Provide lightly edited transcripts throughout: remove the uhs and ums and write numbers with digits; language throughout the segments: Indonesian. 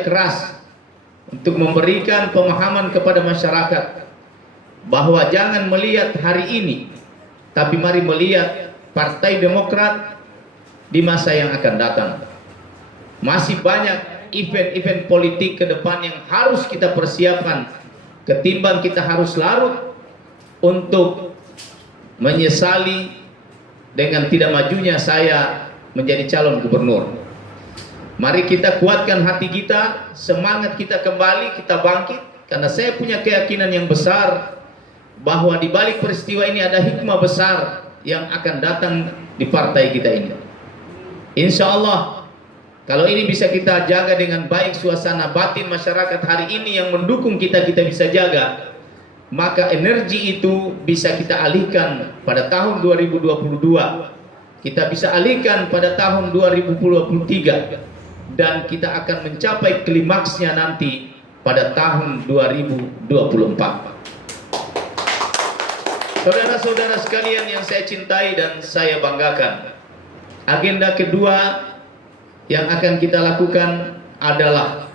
keras untuk memberikan pemahaman kepada masyarakat bahwa jangan melihat hari ini, tapi mari melihat Partai Demokrat di masa yang akan datang. Masih banyak event-event politik ke depan yang harus kita persiapkan, ketimbang kita harus larut untuk menyesali dengan tidak majunya saya menjadi calon gubernur. Mari kita kuatkan hati kita, semangat kita kembali, kita bangkit, karena saya punya keyakinan yang besar bahwa di balik peristiwa ini ada hikmah besar yang akan datang di partai kita ini. Insya Allah, kalau ini bisa kita jaga dengan baik, suasana batin masyarakat hari ini yang mendukung kita bisa jaga, maka energi itu bisa kita alihkan pada tahun 2022, kita bisa alihkan pada tahun 2023, dan kita akan mencapai klimaksnya nanti pada tahun 2024. Saudara-saudara sekalian yang saya cintai dan saya banggakan, agenda kedua yang akan kita lakukan adalah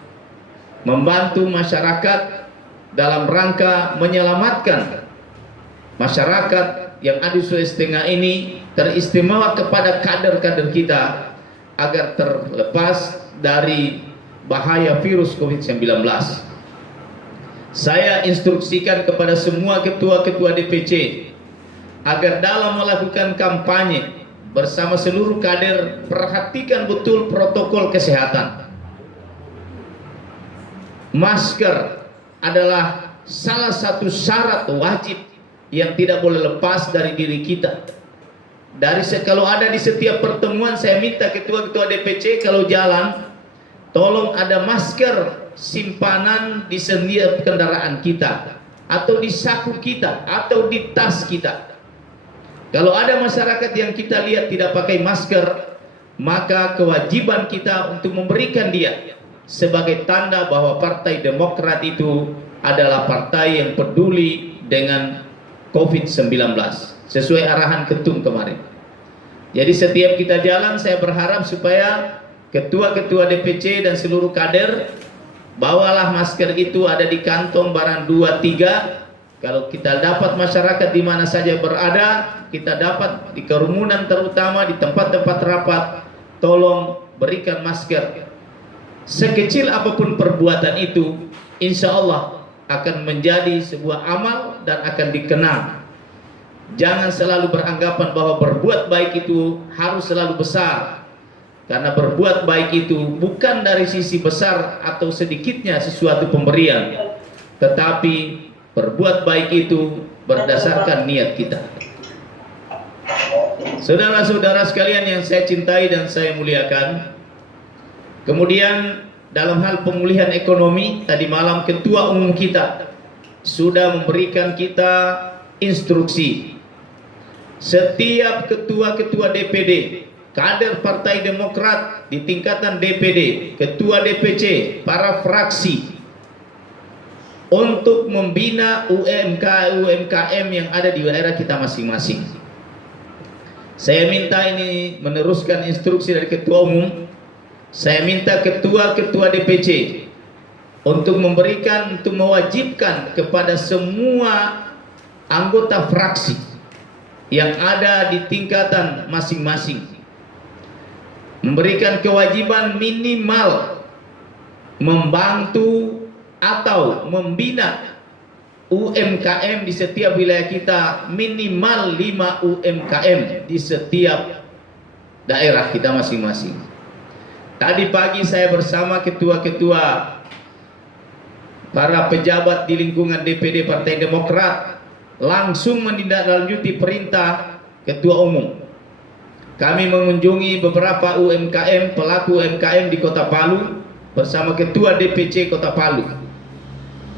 membantu masyarakat dalam rangka menyelamatkan masyarakat yang ada di Sulawesi Tengah ini, teristimewa kepada kader-kader kita agar terlepas dari bahaya virus COVID-19. Saya instruksikan kepada semua ketua-ketua DPC agar dalam melakukan kampanye bersama seluruh kader, perhatikan betul protokol kesehatan. Masker adalah salah satu syarat wajib yang tidak boleh lepas dari diri kita. Kalau ada di setiap pertemuan, saya minta ketua-ketua DPC kalau jalan, tolong ada masker simpanan di setiap kendaraan kita, atau di saku kita, atau di tas kita. Kalau ada masyarakat yang kita lihat tidak pakai masker, maka kewajiban kita untuk memberikan dia sebagai tanda bahwa Partai Demokrat itu adalah partai yang peduli dengan COVID-19 sesuai arahan ketum kemarin. Jadi setiap kita jalan, saya berharap supaya ketua-ketua DPC dan seluruh kader bawalah masker itu ada di kantong barang 2-3. Kalau kita dapat masyarakat di mana saja berada, kita dapat di kerumunan terutama di tempat-tempat rapat, tolong berikan masker. Sekecil apapun perbuatan itu, insya Allah akan menjadi sebuah amal dan akan dikenang. Jangan selalu beranggapan bahwa berbuat baik itu harus selalu besar, karena berbuat baik itu bukan dari sisi besar atau sedikitnya sesuatu pemberian, tetapi berbuat baik itu berdasarkan niat kita. Saudara-saudara sekalian yang saya cintai dan saya muliakan, kemudian dalam hal pemulihan ekonomi, tadi malam ketua umum kita sudah memberikan kita instruksi. Setiap ketua-ketua DPD, kader Partai Demokrat di tingkatan DPD, ketua DPC, para fraksi, untuk membina UMKM yang ada di daerah kita masing-masing. Saya minta ini meneruskan instruksi dari ketua umum. Saya minta ketua-ketua DPC untuk mewajibkan kepada semua anggota fraksi yang ada di tingkatan masing-masing, memberikan kewajiban minimal membantu atau membina UMKM di setiap wilayah kita, minimal 5 UMKM di setiap daerah kita masing-masing. Tadi pagi saya bersama ketua-ketua para pejabat di lingkungan DPD Partai Demokrat langsung menindaklanjuti perintah ketua umum. Kami mengunjungi beberapa UMKM, pelaku UMKM di Kota Palu bersama ketua DPC Kota Palu.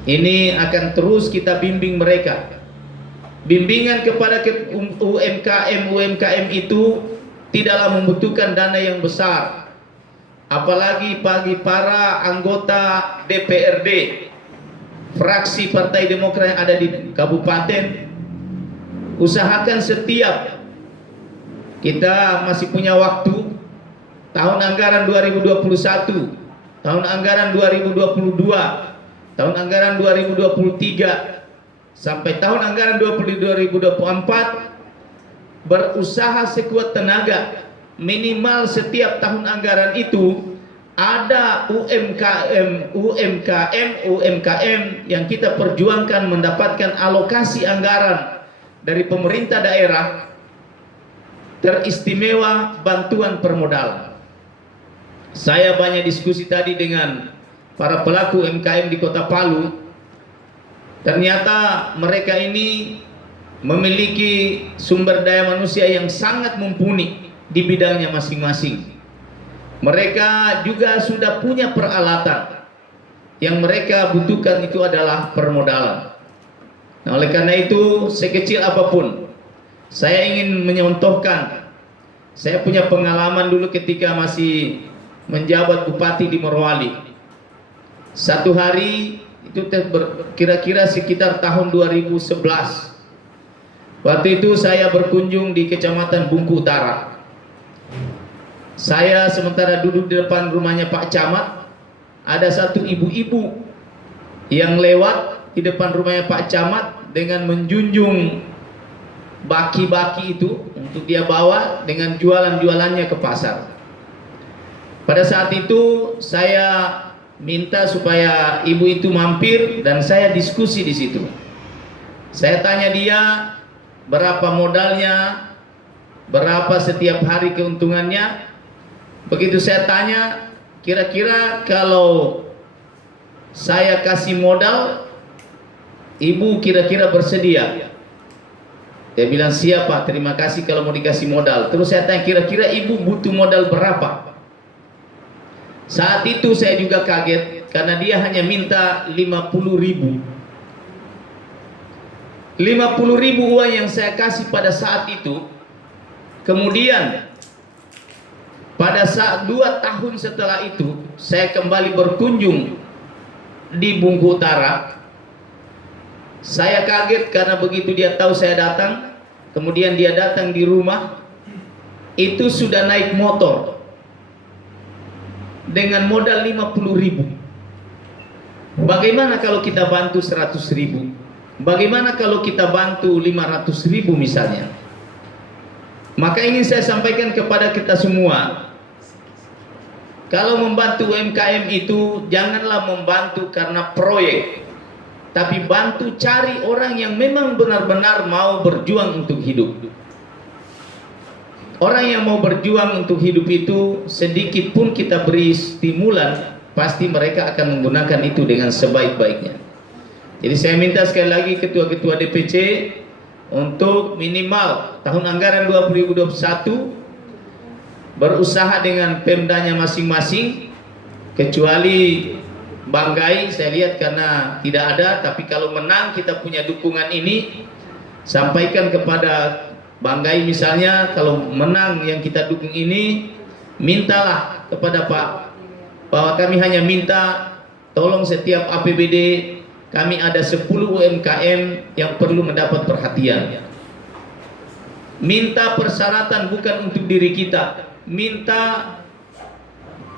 Ini akan terus kita bimbing mereka. Bimbingan kepada UMKM itu tidaklah membutuhkan dana yang besar, apalagi bagi para anggota DPRD fraksi Partai Demokrat yang ada di kabupaten. Usahakan setiap kita masih punya waktu, tahun anggaran 2021 tahun anggaran 2022, tahun anggaran 2023, sampai tahun anggaran 2024 berusaha sekuat tenaga minimal setiap tahun anggaran itu ada UMKM yang kita perjuangkan mendapatkan alokasi anggaran dari pemerintah daerah teristimewa bantuan permodalan. Saya banyak diskusi tadi dengan para pelaku UMKM di Kota Palu. Ternyata mereka ini memiliki sumber daya manusia yang sangat mumpuni di bidangnya masing-masing. Mereka juga sudah punya peralatan. Yang mereka butuhkan itu adalah permodalan. Nah, oleh karena itu, sekecil apapun, saya ingin menyontohkan. Saya punya pengalaman dulu ketika masih menjabat bupati di Morowali. Satu hari itu kira-kira sekitar tahun 2011. Waktu itu saya berkunjung di Kecamatan Bungku Utara. Saya sementara duduk di depan rumahnya Pak Camat, ada satu ibu-ibu yang lewat di depan rumahnya Pak Camat dengan menjunjung baki-baki itu untuk dia bawa dengan jualan-jualannya ke pasar. Pada saat itu saya minta supaya ibu itu mampir dan saya diskusi di situ. Saya tanya dia berapa modalnya, berapa setiap hari keuntungannya. Begitu saya tanya, kira-kira kalau saya kasih modal, ibu kira-kira bersedia? Dia bilang siap Pak, terima kasih kalau mau dikasih modal. Terus saya tanya, kira-kira ibu butuh modal berapa? Saat itu saya juga kaget karena dia hanya minta 50.000. 50.000 uang yang saya kasih pada saat itu. Kemudian pada saat 2 tahun setelah itu saya kembali berkunjung di Bungku Utara. Saya kaget karena begitu dia tahu saya datang, kemudian dia datang di rumah, itu sudah naik motor dengan modal 50.000. Bagaimana kalau kita bantu 100.000? Bagaimana kalau kita bantu 500.000 misalnya? Maka ingin saya sampaikan kepada kita semua, kalau membantu UMKM itu janganlah membantu karena proyek, tapi bantu cari orang yang memang benar-benar mau berjuang untuk hidup. Orang yang mau berjuang untuk hidup itu, sedikit pun kita beri stimulan, pasti mereka akan menggunakan itu dengan sebaik-baiknya. Jadi saya minta sekali lagi ketua-ketua DPC untuk minimal tahun anggaran 2021 berusaha dengan pemdanya masing-masing, kecuali Banggai saya lihat karena tidak ada, tapi kalau menang kita punya dukungan ini, sampaikan kepada Banggai misalnya, kalau menang yang kita dukung ini, mintalah kepada Pak bahwa kami hanya minta tolong setiap APBD kami ada 10 UMKM yang perlu mendapat perhatian. Minta persyaratan bukan untuk diri kita, minta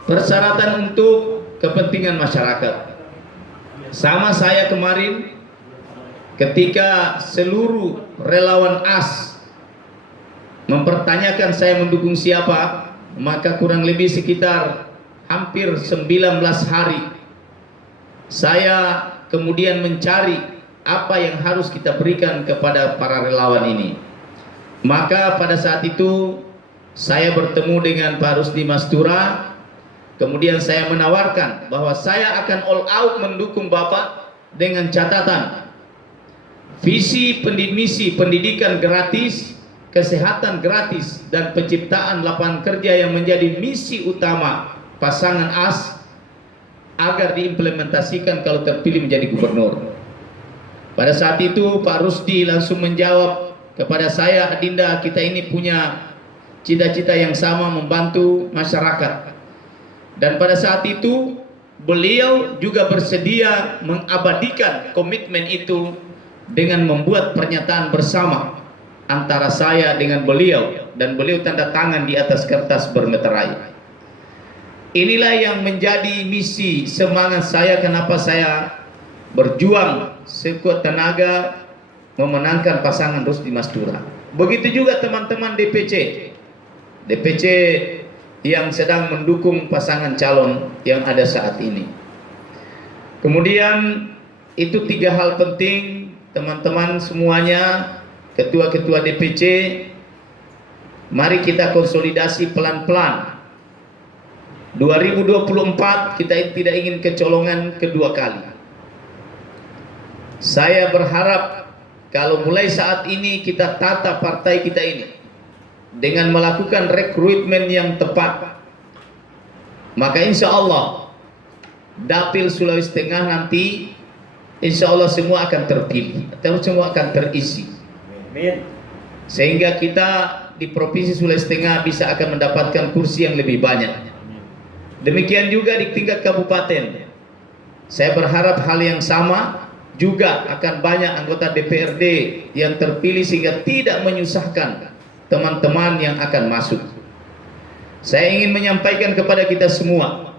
persyaratan untuk kepentingan masyarakat. Sama saya kemarin ketika seluruh relawan AS mempertanyakan saya mendukung siapa, maka kurang lebih sekitar hampir 19 hari saya kemudian mencari apa yang harus kita berikan kepada para relawan ini. Maka pada saat itu saya bertemu dengan Pak Rusdi Mastura, kemudian saya menawarkan bahwa saya akan all out mendukung Bapak dengan catatan visi misi pendidikan gratis, kesehatan gratis, dan penciptaan lapangan kerja yang menjadi misi utama pasangan AS agar diimplementasikan kalau terpilih menjadi gubernur. Pada saat itu Pak Rusdi langsung menjawab kepada saya, Adinda, kita ini punya cita-cita yang sama membantu masyarakat. Dan pada saat itu beliau juga bersedia mengabadikan komitmen itu dengan membuat pernyataan bersama antara saya dengan beliau, dan beliau tanda tangan di atas kertas bermeterai. Inilah yang menjadi misi semangat saya, kenapa saya berjuang sekuat tenaga memenangkan pasangan Rusdi Mastura. Begitu juga teman-teman DPC yang sedang mendukung pasangan calon yang ada saat ini. Kemudian itu 3 hal penting teman-teman semuanya, ketua-ketua DPC, mari kita konsolidasi pelan-pelan. 2024 kita tidak ingin kecolongan kedua kali. Saya berharap kalau mulai saat ini kita tata partai kita ini dengan melakukan rekrutmen yang tepat, maka insya Allah Dapil Sulawesi Tengah nanti insya Allah semua akan terpilih, semua akan terisi. Sehingga kita di Provinsi Sulawesi Tengah bisa akan mendapatkan kursi yang lebih banyak. Demikian juga di tingkat kabupaten. Saya berharap hal yang sama juga akan banyak anggota DPRD yang terpilih sehingga tidak menyusahkan teman-teman yang akan masuk. Saya ingin menyampaikan kepada kita semua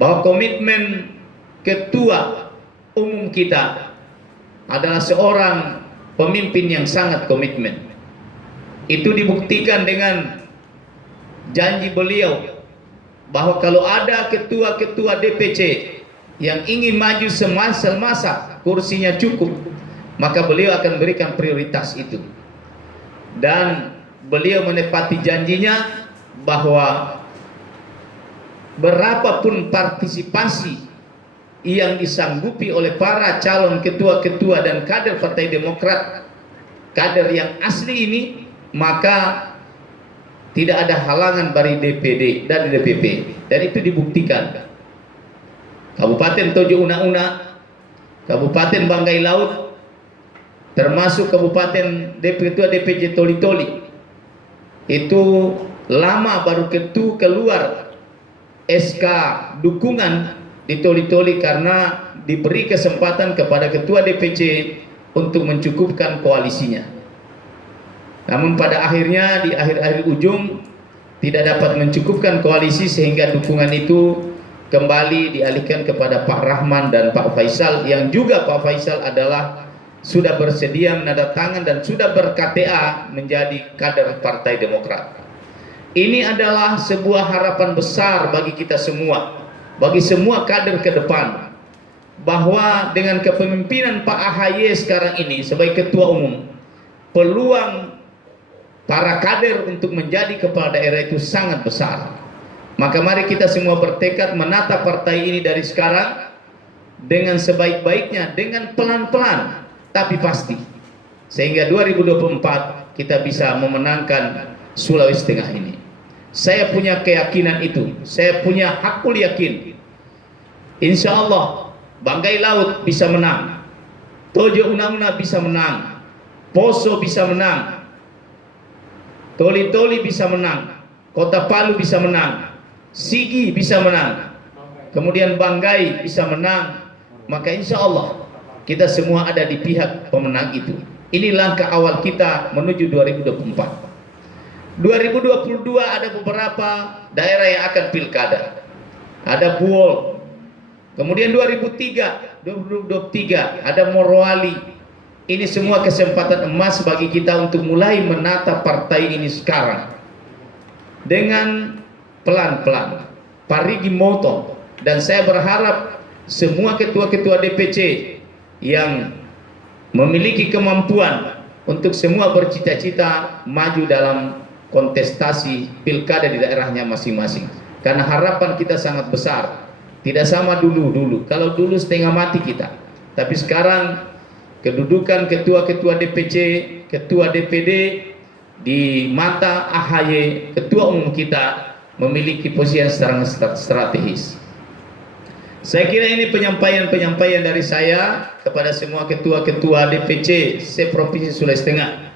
bahwa komitmen ketua umum kita adalah seorang pemimpin yang sangat komitmen. Itu dibuktikan dengan janji beliau bahwa kalau ada ketua-ketua DPC yang ingin maju semasa kursinya cukup, maka beliau akan berikan prioritas itu. Dan beliau menepati janjinya bahwa berapapun partisipasi yang disanggupi oleh para calon ketua-ketua dan kader Partai Demokrat, kader yang asli ini, maka tidak ada halangan dari DPD dan DPP. Dan itu dibuktikan. Kabupaten Tojo Una-Una, Kabupaten Banggai Laut, termasuk Kabupaten Ketua DPC Toli-Toli, itu lama baru keluar SK dukungan di Toli-Toli karena diberi kesempatan kepada Ketua DPC untuk mencukupkan koalisinya. Namun pada akhirnya di akhir-akhir ujung tidak dapat mencukupkan koalisi sehingga dukungan itu kembali dialihkan kepada Pak Rahman dan Pak Faisal, yang juga Pak Faisal adalah sudah bersedia menandatangan dan sudah ber-KTA menjadi kader Partai Demokrat. Ini adalah sebuah harapan besar bagi kita semua, bagi semua kader ke depan, bahwa dengan kepemimpinan Pak AHY sekarang ini sebagai ketua umum, peluang para kader untuk menjadi kepala daerah itu sangat besar. Maka mari kita semua bertekad menata partai ini dari sekarang dengan sebaik-baiknya, dengan pelan-pelan tapi pasti, sehingga 2024 kita bisa memenangkan Sulawesi Tengah ini. Saya punya keyakinan itu, saya punya hakul yakin, insya Allah Banggai Laut bisa menang, Tojo Una-Una bisa menang, Poso bisa menang, Toli-Toli bisa menang, Kota Palu bisa menang, Sigi bisa menang, kemudian Banggai bisa menang. Maka insya Allah kita semua ada di pihak pemenang itu. Ini langkah awal kita menuju 2024. 2022 ada beberapa daerah yang akan pilkada. Ada Buol. Kemudian 2023 ada Morowali. Ini semua kesempatan emas bagi kita untuk mulai menata partai ini sekarang dengan pelan-pelan, parigi moto. Dan saya berharap semua ketua-ketua DPC yang memiliki kemampuan untuk semua bercita-cita maju dalam kontestasi pilkada di daerahnya masing-masing, karena harapan kita sangat besar. Tidak sama dulu. Kalau dulu setengah mati kita, tapi sekarang kedudukan ketua-ketua DPC, ketua DPD di mata AHY, ketua umum kita, memiliki posisi yang strategis. Saya kira ini penyampaian dari saya kepada semua ketua-ketua DPC se-Provinsi Sulawesi Tengah.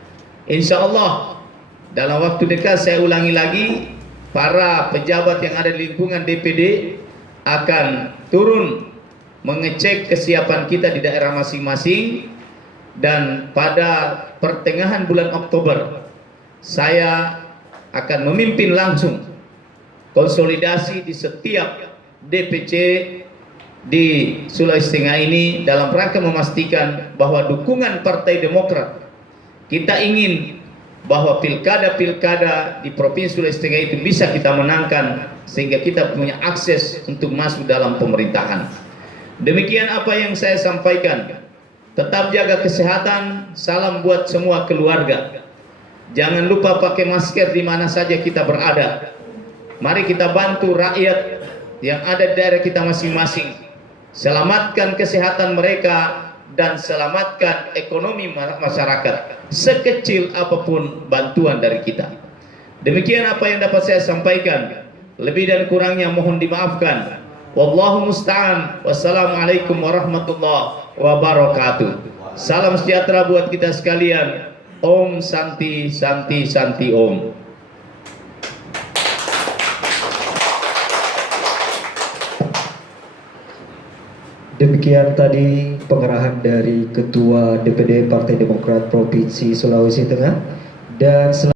Insya Allah dalam waktu dekat saya ulangi lagi, para pejabat yang ada di lingkungan DPD akan turun mengecek kesiapan kita di daerah masing-masing. Dan pada pertengahan bulan Oktober saya akan memimpin langsung konsolidasi di setiap DPC di Sulawesi Tengah ini dalam rangka memastikan bahwa dukungan Partai Demokrat, kita ingin bahwa pilkada-pilkada di Provinsi Sulawesi Tengah itu bisa kita menangkan sehingga kita punya akses untuk masuk dalam pemerintahan. Demikian apa yang saya sampaikan. Tetap jaga kesehatan, salam buat semua keluarga. Jangan lupa pakai masker di mana saja kita berada. Mari kita bantu rakyat yang ada di daerah kita masing-masing. Selamatkan kesehatan mereka dan selamatkan ekonomi masyarakat. Sekecil apapun bantuan dari kita. Demikian apa yang dapat saya sampaikan. Lebih dan kurangnya mohon dimaafkan. Wallahu musta'an. Wassalamualaikum warahmatullahi wabarakatuh. Salam sejahtera buat kita sekalian. Om Santi Santi Santi Om. Demikian tadi pengerahan dari Ketua DPD Partai Demokrat Provinsi Sulawesi Tengah. Dan